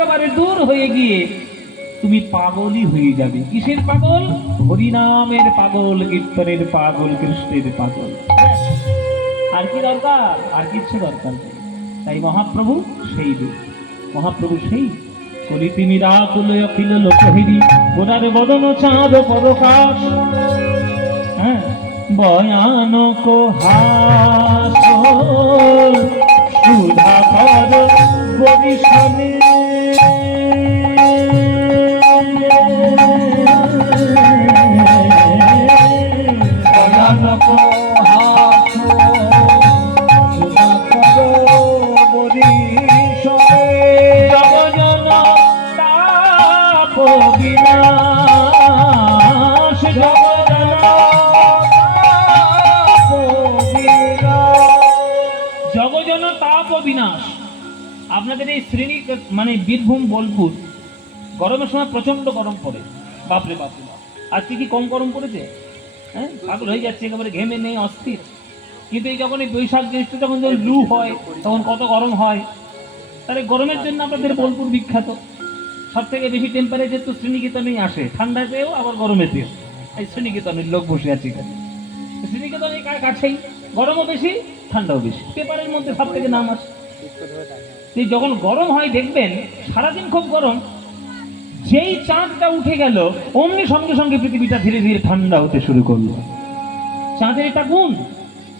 একেবারে দূর হয়ে গিয়ে তুমি পাগলই হয়ে যাবে। কিসের পাগল? হরিনামের পাগল, কীর্তনের পাগল, কৃষ্ণের পাগল। আর কি দরকার? আর কিচ্ছু দরকার নেই। তাই মহাপ্রভু সেই রূপ, মহাপ্রভু সেই কলিতি নিরাকুল অখিল লোকহিরি গোনার বদন চাঁদ পরকাশ। হ্যাঁ, ভয়ানক হাস সুধাকর বরিশালে ভয়ানক হাস সুধাকর বরিশালে জগজন তাপ বিনাশ জগজন জগজন তাপ বিনাশ। আপনাদের এই শ্রেণী মানে বীরভূম বোলপুর গরমের সময় প্রচন্ড গরম পড়ে, বাপরে বাপরে বাপ। আজকে কি কম গরম পড়েছে? হ্যাঁ, পাগল হয়ে যাচ্ছে, একেবারে ঘেমে নেই, অস্থির। কিন্তু এই যখন এই বৈশাখ জ্যৈষ্ঠ যখন লু হয় তখন কত গরম হয়। তাহলে গরমের জন্য আপনাদের বোলপুর বিখ্যাত। সব থেকে বেশি টেম্পারেচার তো শ্রীনিকেতনেই আসে, ঠান্ডাতেও আবার গরমেতেও। এই শ্রীনিকেতনের লোক বসে আছে এখানে, শ্রীনিকেতনের কাছেই, গরমও বেশি ঠান্ডাও বেশি, পেপারের মধ্যে সব থেকে নাম আসে। যখন গরম হয় দেখবেন সারাদিন খুব গরম, যেই চাঁদটা উঠে গেল অমনি সঙ্গে সঙ্গে পৃথিবীটা ধীরে ধীরে ঠান্ডা হতে শুরু করলো। চাঁদের এটা গুণ।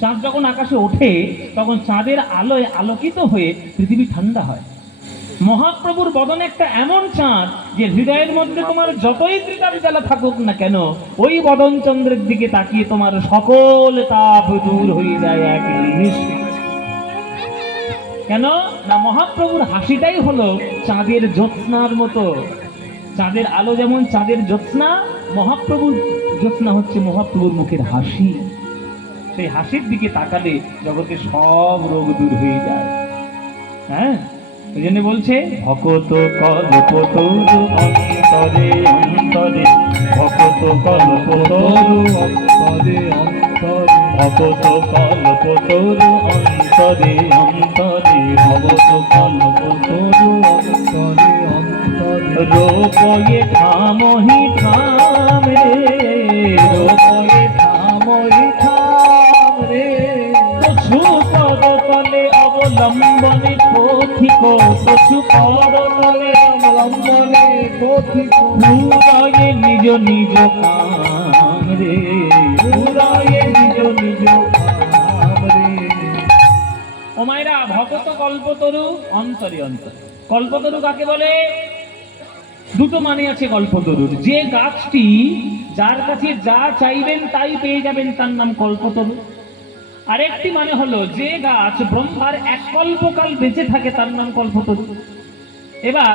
চাঁদ যখন আকাশে ওঠে তখন চাঁদের আলোয় আলোকিত হয়ে পৃথিবী ঠান্ডা হয়। মহাপ্রভুর বদন একটা এমন চাঁদ যে হৃদয়ের মধ্যে তোমার যতই ত্রিতাপ জ্বালা থাকুক না কেন, ওই বদন চন্দ্রের দিকে তাকিয়ে তোমার সকল তাপ দূর হয়ে যায় এক নিমিষে। কেন না, মহাপ্রভুর হাসিটাই হলো চাঁদের জ্যোৎস্নার মতো। চাঁদের আলো যেমন চাঁদের জ্যোৎস্না, মহাপ্রভুর জ্যোৎস্না হচ্ছে মহাপ্রভুর মুখের হাসি। সেই হাসির দিকে তাকালে জগতে সব রোগ দূর হয়ে যায়। হ্যাঁ, এই জন্য বলছে ভকত কল্পতরু অন্তরে অন্তরে, ভকত কল্পতরু অন্তরে অন্তরে, ভকত কল্পতরু অন্তরে অন্তরে, ভকত কল্পতরু অন্তরে অন্তরে, রূপয়ে ঠামহি ঠাম রে, রূপয়ে ঠামহি ঠাম রে, পশু পদ তলে অবলম্বনে পথিক, পশু পদ তলে অবলম্বনে পথিক, পুরায়ে নিজ নিজ কাম রে, পুরায়ে নিজ নিজ কাম রে। ও মায়েরা, ভকত কল্পতরু অন্তরে অন্তরে। কল্পতরু কাকে বলে? দুটো মানে আছে কল্পতরুর। যে গাছটি যার কাছে যা চাইবেন তাই পেয়ে যাবেন তার নাম কল্পতরু। আরেকটি মানে হলো যে গাছ ব্রহ্মার এক কল্পকাল বেঁচে থাকে তার নাম কল্পতরু। এবার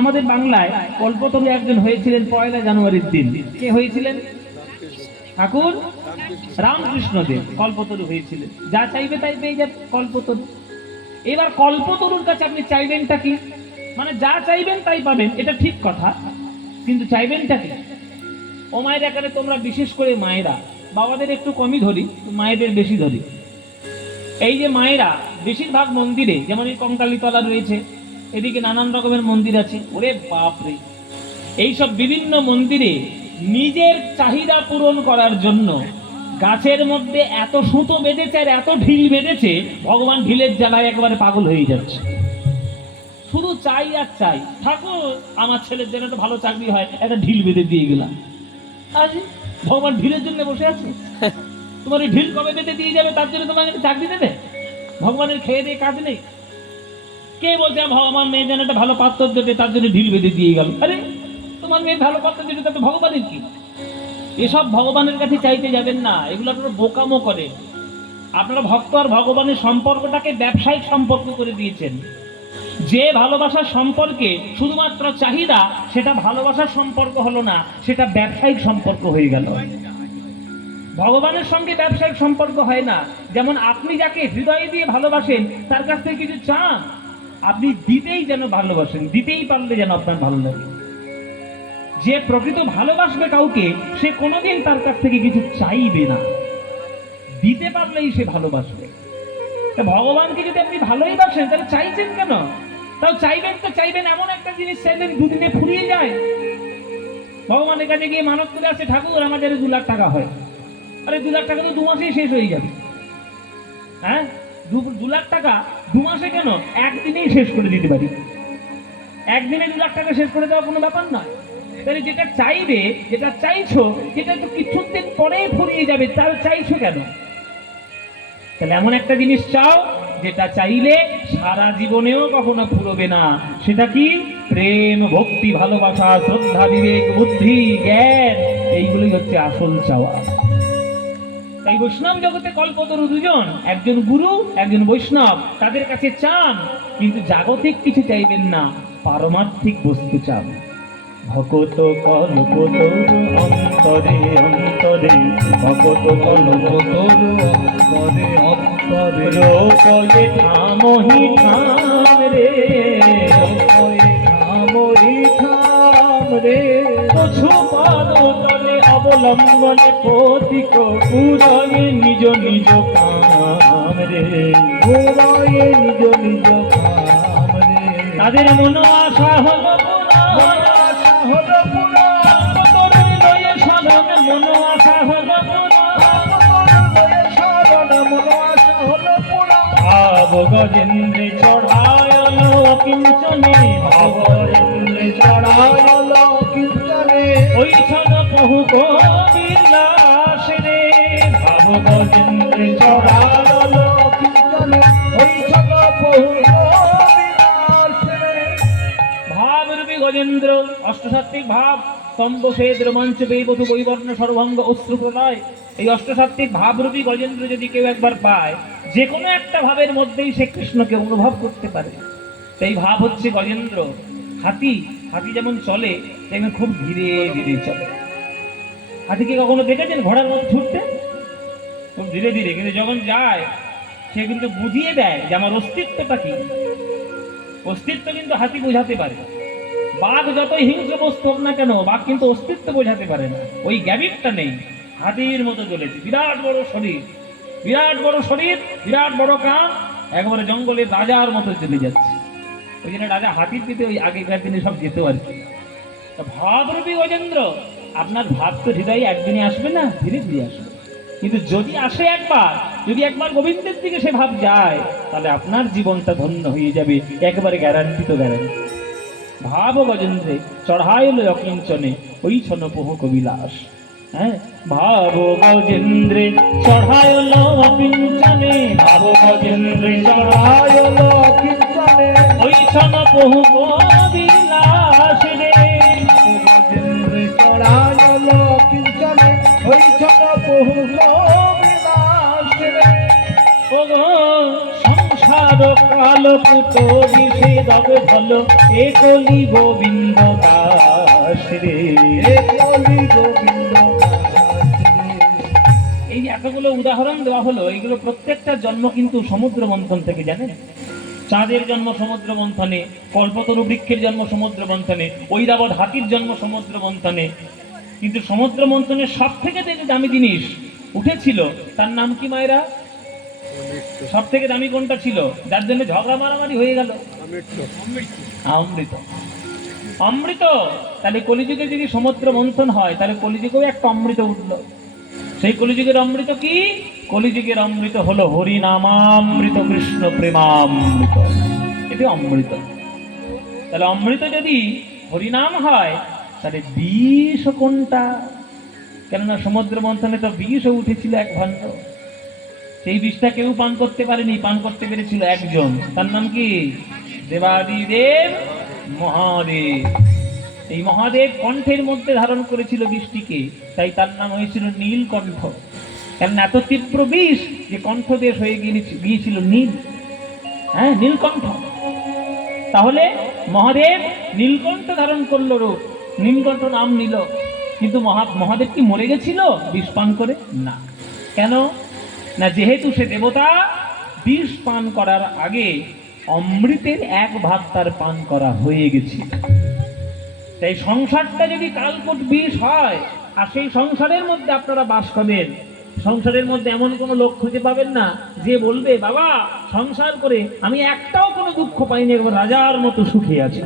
আমাদের বাংলায় কল্পতরু একজন হয়েছিলেন 1 জানুয়ারির দিন। কে হয়েছিলেন? ঠাকুর রামকৃষ্ণদেব কল্পতরু হয়েছিলেন। যা চাইবে তাই পেয়ে যাবে, কল্পতরু। এবার কল্পতরুর কাছে আপনি চাইবেনটা কি? মানে যা চাইবেন তাই পাবেন, এটা ঠিক কথা, কিন্তু চাইবেনটা কি? ও মায়ের এখানে তোমরা বিশেষ করে মায়েরা, বাবাদের একটু কমই ধরি, মায়েদের বেশি ধরি। এই যে মায়েরা বেশিরভাগ মন্দিরে, যেমন এই কঙ্কালীতলা রয়েছে, এদিকে নানান রকমের মন্দির আছে, ওরে বাপরে, এইসব বিভিন্ন মন্দিরে নিজের চাহিদা পূরণ করার জন্য গাছের মধ্যে এত সুতো বেঁধেছে আর এত ঢিল বেঁধেছে, ভগবান ঢিলের জ্বালায় একেবারে পাগল হয়ে যাচ্ছে। শুধু চাই আর চাই, ঠাকুর আমার ছেলের জন্য একটা ভালো চাকরি হয়, একটা ঢিল বেঁধে দিয়ে গেলাম। আজ ভগবান ঢিলের জন্য বসে আছে? তোমার এই ঢিল কবে বেঁধে দিয়ে যাবে তার জন্য তোমাকে চাকরি দেবে? ভগবানের খেয়ে দিয়ে কাজ নেই। কে বলছে আমার মেয়ে যেন একটা ভালো পাত্র দেবে তার জন্য ঢিল বেঁধে দিয়ে গেল? আরে তোমার মেয়ে ভালো পাত্র দেবে তাতে ভগবানের কি? এসব ভগবানের কাছে চাইতে যাবেন না, এগুলো আপনারা বোকামো করে। আপনারা ভক্ত আর ভগবানের সম্পর্কটাকে ব্যবসায়িক সম্পর্ক করে দিয়েছেন। যে ভালোবাসার সম্পর্কে শুধুমাত্র চাহিদা, সেটা ভালোবাসার সম্পর্ক হলো না, সেটা ব্যবসায়িক সম্পর্ক হয়ে গেল। ভগবানের সঙ্গে ব্যবসায়িক সম্পর্ক হয় না। যেমন আপনি যাকে হৃদয় দিয়ে ভালোবাসেন তার কাছ থেকে কিছু চান, আপনি দিতেই যেন ভালোবাসেন, দিতেই পারলে যেন আপনার ভালো লাগে। যে প্রকৃত ভালোবাসবে কাউকে, সে কোনোদিন তার কাছ থেকে কিছু চাইবে না, দিতে পারলেই সে ভালোবাসবে। ভগবানকে যদি আপনি ভালোই বাসেন তাহলে চাইছেন কেন? তাও চাইবেন তো চাইবেন, এমন একটা জিনিস চাইবেন দুদিনে ফুরিয়ে যায়। ভগবানের কাছে গিয়ে মানত করে আসে, ঠাকুর আমাদের 2 লাখ টাকা হয়। আরে 2 লাখ টাকা তো 2 মাসেই শেষ হয়ে যাবে। হ্যাঁ, 2 লাখ টাকা 2 মাসে কেন, একদিনেই শেষ করে দিতে পারি। একদিনে 2 লাখ টাকা শেষ করে দেওয়া কোনো ব্যাপার নয়। তাহলে যেটা চাইবে, যেটা চাইছো, যেটা তো কিছুদিন পরেই ফুরিয়ে যাবে, তার চাইছো কেন? তাহলে এমন একটা জিনিস চাও যেটা চাইলে সারা জীবনেও কখনো ফুরবে না। সেটা কি? প্রেম, ভক্তি, ভালোবাসা, শ্রদ্ধা, বিবেক, বুদ্ধি, জ্ঞান, এইগুলোই হচ্ছে আসল চাওয়া। তাই বৈষ্ণব জগতে কল্পতরু দুজন, একজন গুরু, একজন বৈষ্ণব। তাদের কাছে চান, কিন্তু জাগতিক কিছু চাইবেন না, পারমার্থিক বস্তু চান। ভকত কল্পতরু অন্তরে অন্তরে, ভকত কল্পতরু অন্তরে অন্তরে, রূপয়ে ঠামহি ঠাম রে, রূপয়ে ঠামহি ঠাম রে, কছু পাদতলে অবলম্বনে পথিক পুরয়ে নিজ নিজ কাম রে, পুরয়ে নিজ নিজ কাম রে। তাদের মন আশা হলো মন আশা হলো মন আশা হলো ভাব গজেন্দ্রে চড়ায়ল কিঞ্চনে, ভাব গজেন্দ্রে চড়ায়ল কিঞ্চনে, ওই ছন বহু বিলাস রে, ভাব গজেন্দ্রে চড়ায়ল কিঞ্চনে, ওই ছন বহু বিলাস রে। ভাবরূপী গজেন্দ্র, অষ্টসাত্ত্বিক ভাব, স্তম্ভ সেদ রোমাঞ্চ বেবধূ বৈবর্ণ সর্বাঙ্গ অশ্রু প্রলয়, এই অষ্টসাত্ত্বিক ভাবরূপী গজেন্দ্র যদি কেউ একবার পায়, যে কোনো একটা ভাবের মধ্যেই সে কৃষ্ণকে অনুভব করতে পারে। এই ভাব হচ্ছে গজেন্দ্র। হাতি, হাতি যেমন চলে তেমন খুব ধীরে ধীরে চলে। হাতিকে কখনো দেখেছেন ঘোড়ার মতো ছুটতে? খুব ধীরে ধীরে, কিন্তু যখন যায় সে কিন্তু বুঝিয়ে দেয় যে আমার অস্তিত্বটা কি। অস্তিত্ব কিন্তু হাতি বোঝাতে পারে। বাঘ যতই হিংস্র বস্তু হোক না কেন, বাঘ কিন্তু অস্তিত্ব বোঝাতে পারে না, ওই গ্যাবিটটা নেই। হাতির মতো চলেছে, বিরাট বড় শরীর, বিরাট বড় শরীর, বিরাট বড় কান, একেবারে জঙ্গলের রাজার মতো চলে যাচ্ছে। ওই জন্য রাজা হাতির পিঠে ওই আগেকার দিনে সব যেত আর কি। ভাবরূপী গজেন্দ্র, আপনার ভাব তো হৃদয়ে একদিনে আসবে না, ধীরে ধীরে আসবে। কিন্তু যদি আসে একবার, যদি একবার গোবিন্দের দিকে সে ভাব যায়, তাহলে আপনার জীবনটা ধন্য হয়ে যাবে, একেবারে গ্যারান্টি তো গ্যারান্টি। ভাব গজেন্দ্রে চড়াইল অকিঞ্চনে, ওই ছন বহু কবিলাস। হ্যাঁ, ভাব গজেন্দ্রে চড়াইল অকিঞ্চনে, ভাব গজেন্দ্রে চড়াইল অকিঞ্চনে, ওই ছন বহু কবিলাস রে, গজেন্দ্রে চড়াইল অকিঞ্চনে, ওই ছন বহু কবিলাস রে। সংসার কালপুত বিষেদব ফল, এ কলি গোবিন্দ দাস রে, এ কলি গোবিন্দ দাস রে। এই যে এতগুলো উদাহরণ দেওয়া হলো, এইগুলো প্রত্যেকটা জন্ম কিন্তু সমুদ্র মন্থন থেকে, জানেন? চাঁদের জন্ম সমুদ্র মন্থনে, কল্পতরু বৃক্ষের জন্ম সমুদ্র মন্থনে, ঐরাবত হাতির জন্ম সমুদ্র মন্থনে। কিন্তু সমুদ্র মন্থনের সব থেকে যে দামি জিনিস উঠেছিল, তার নাম কি মায়েরা? সব থেকে দামি কোনটা ছিল, যার জন্য ঝগড়া মারামারি হয়ে গেল? অমৃত। অমৃত। তাহলে কলিযুগে যদি সমুদ্র মন্থন হয়, তাহলে কলিযুগেও একটা অমৃত উঠলো। সেই কলিযুগের অমৃত কি? কলিযুগের অমৃত হলো হরিনামামৃত, কৃষ্ণ প্রেমামৃত, এটি অমৃত। তাহলে অমৃত যদি হরিনাম হয়, তাহলে বিষ কোনটা? কেননা সমুদ্র মন্থনে তো বিষও উঠেছিল এক ভাণ্ড। সেই বিষটা কেউ পান করতে পারেনি, পান করতে পেরেছিল একজন, তার নাম কি? দেবাদিদেব মহাদেব। এই মহাদেব কণ্ঠের মধ্যে ধারণ করেছিল বিষটিকে, তাই তার নাম হয়েছিল নীলকণ্ঠ। কারণ এত তীব্র বিষ যে কণ্ঠদেশ হয়ে গিয়েছিল নীল। হ্যাঁ, নীলকণ্ঠ। তাহলে মহাদেব নীলকণ্ঠ ধারণ করলো রূপ, নীলকণ্ঠ নাম নিল। কিন্তু মহাদেব কি মরে গেছিল বিষ পান করে? না। কেন না, যেহেতু সে দেবতা, বিষ পান করার আগে অমৃতের 1 ভাগ তার পান করা হয়ে গেছে। তাই সংসারটা যদি কালকূট বিষ হয়, আর সেই সংসারের মধ্যে আপনারা বাস করেন, সংসারের মধ্যে এমন কোনো লোক খুঁজে পাবেন না যে বলবে বাবা সংসার করে আমি একটাও কোনো দুঃখ পাইনি, একবার রাজার মতো সুখে আছি।